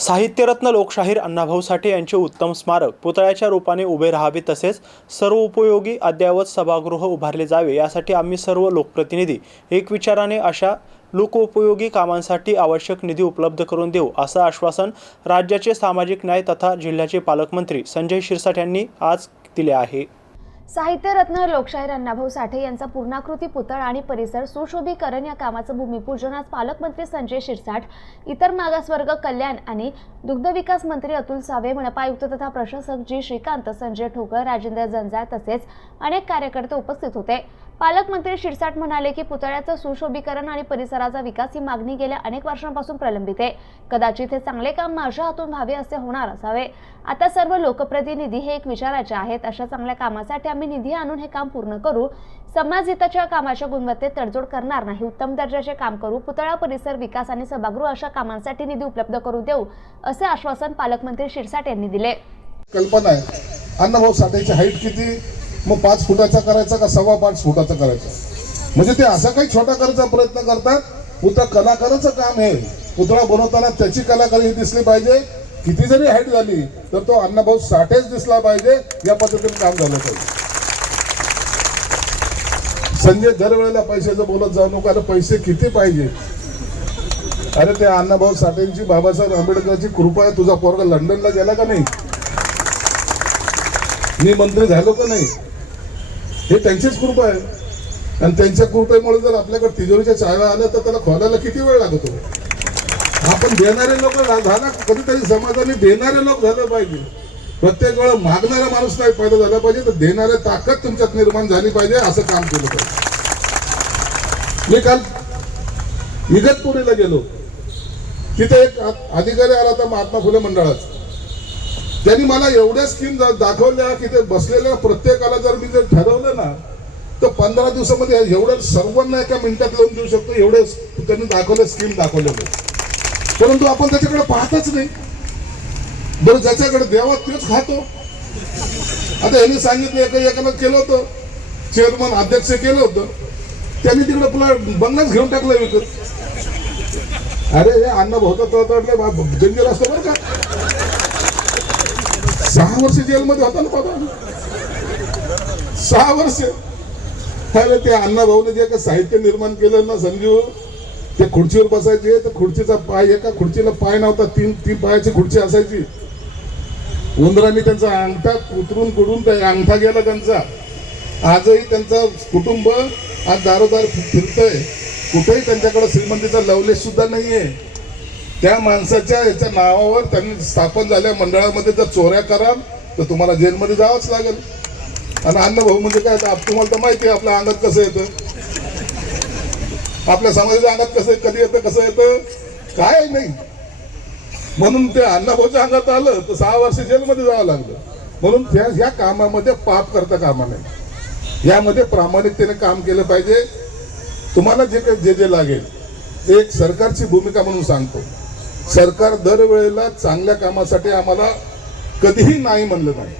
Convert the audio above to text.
साहित्यरत्न लोकशाहीर अण्णाभाऊ साठे यांचे उत्तम स्मारक पुतळ्याच्या रूपाने उभे राहावे तसेच सर्व उपयोगी अद्ययावत सभागृह उभारले जावे यासाठी आम्ही सर्व लोकप्रतिनिधी एक विचाराने अशा लोकोपयोगी कामांसाठी आवश्यक निधी उपलब्ध करून देऊ असं आश्वासन राज्याचे सामाजिक न्याय तथा जिल्ह्याचे पालकमंत्री संजय शिरसाट यांनी आज दिले आहे. साहित्यरत्न लोकशाहीर अण्णाभाऊ साठे यांचा पूर्णाकृती पुतळा आणि परिसर सुशोभीकरण या कामाचं भूमिपूजन आज पालकमंत्री संजय शिरसाट इतर मागासवर्ग कल्याण आणि दुग्धविकास मंत्री अतुल सावे मनपायुक्त तथा प्रशासक जी श्रीकांत संजय ठोकर राजेंद्र जंजाळ तसेच अनेक कार्यकर्ते उपस्थित होते. पालकमंत्री शिरसाट म्हणाले की पुतळ्याचं सुशोभीकरण आणि परिसराचा विकास ही मागणी गेल्या अनेक वर्षांपासून प्रलंबित आहे. कदाचित हे चांगले काम माझ्या हातून व्हावे असे होणार असावे. आता सर्व लोकप्रतिनिधी हे एक विचाराचे आहेत. अशा चांगल्या कामासाठी आम्ही निधी आणून हे काम पूर्ण करू. समाज हिताच्या कामाच्या गुणवत्तेत तडजोड करणार नाही. उत्तम दर्जाचे काम करू. पुतळा परिसर विकास आणि सभागृह अशा कामांसाठी निधी उपलब्ध करू देऊ असे आश्वासन पालकमंत्री शिरसाट यांनी दिले. कल्पना आहे. अण्णाभाऊ साठेची हाईट किती? मग पाच फुटाचा करायचा का सव्वा पाच फुटाचा करायचा? म्हणजे ते असा काही छोटा करायचा प्रयत्न करतात पुतळा कलाकाराचं काम आहे पुतळा बनवताना त्याची कलाकारी दिसली पाहिजे. किती जरी हाईट झाली तर तो अण्णाभाऊ साठेच दिसला पाहिजे या पद्धतीने काम झालं पाहिजे. संजय दरवेळेला पैशाचं बोलत जाऊ नको अरे पैसे किती पाहिजे? अरे ते अण्णाभाऊ साठेंची बाबासाहेब आंबेडकरची कृपा आहे तुझा पोरगा लंडनला गेला का नाही? मी मंत्री झालो का नाही? हे त्यांचीच कृपा आहे. आणि त्यांच्या कृपेमुळे जर आपल्याकडे तिजोरीच्या चाव्या आल्या तर त्याला खोलायला किती वेळ लागतो? आपण देणारे लोक झाला कधीतरी समाजाने देणारे लोक झालं पाहिजे. प्रत्येक वेळा मागणारा माणूस नाही पैदा झाला पाहिजे तर देणारे ताकद तुमच्यात निर्माण झाली पाहिजे असं काम केलं पाहिजे. मी काल इगतपुरीला गेलो. तिथे एक अधिकारी आला होता महात्मा फुले मंडळाचा. त्यांनी मला एवढ्या स्कीम दाखवल्या की ते बसलेल्या प्रत्येकाला जर मी जर ठरवलं ना तर पंधरा दिवसामध्ये एवढं सर्वांना एका मिनिटात लावून देऊ शकतो. एवढे त्यांनी दाखवले स्कीम दाखवले परंतु आपण त्याच्याकडे पाहतच नाही. बरं ज्याच्याकडे देवा तेच खातो. आता यांनी सांगितलं एका एकाला केलं होतं. चेअरमन अध्यक्ष केलं होतं. त्यांनी तिकडे पुन्हा बंगलाच घेऊन टाकलं विकत. अरे हे अन्न भाऊ जंजीर असतो बरं का. सहा वर्ष जेलमध्ये होता ना बाबा. सहा वर्ष. अरे ते अण्णा भाऊने जे काही साहित्य निर्माण केलं ना संजू ते खुर्चीवर बसायचे तर खुर्चीचा पाय एका खुर्चीला पाय नव्हता तीन तीन पायाची खुर्ची असायची. उंदरांनी त्यांचा अंगठा उतरून कुडून त्या अंगठा गेला त्यांचा. आजही त्यांचं कुटुंब आज दारोदार फिरतंय. कुठेही त्यांच्याकडे श्रीमंतीचा लवलेश सुद्धा नाहीये. त्या माणसाच्या याच्या नावावर त्यांनी स्थापन झाल्या. मंडळामध्ये जर चोऱ्या कराल तर तुम्हाला जेलमध्ये जावंच लागेल. आणि अन्न भाऊ म्हणजे काय? तुम्हाला तर माहिती आहे आपल्या अंगात कसं येतं. आपल्या समाजाच्या अंगात कसं कधी येतं कसं येतं? काय नाही. म्हणून ते अण्णाभाऊच्या अंगात आलं तर सहा वर्ष जेलमध्ये जावं लागलं. म्हणून त्या ह्या कामामध्ये पाप करता कामा नाही यामध्ये प्रामाणिकतेने काम केलं पाहिजे. तुम्हाला जे काही जे जे लागेल ते एक सरकारची भूमिका म्हणून सांगतो. सरकार दरवेळेला चांगल्या कामासाठी आम्हाला कधीही नाही म्हणलं नाही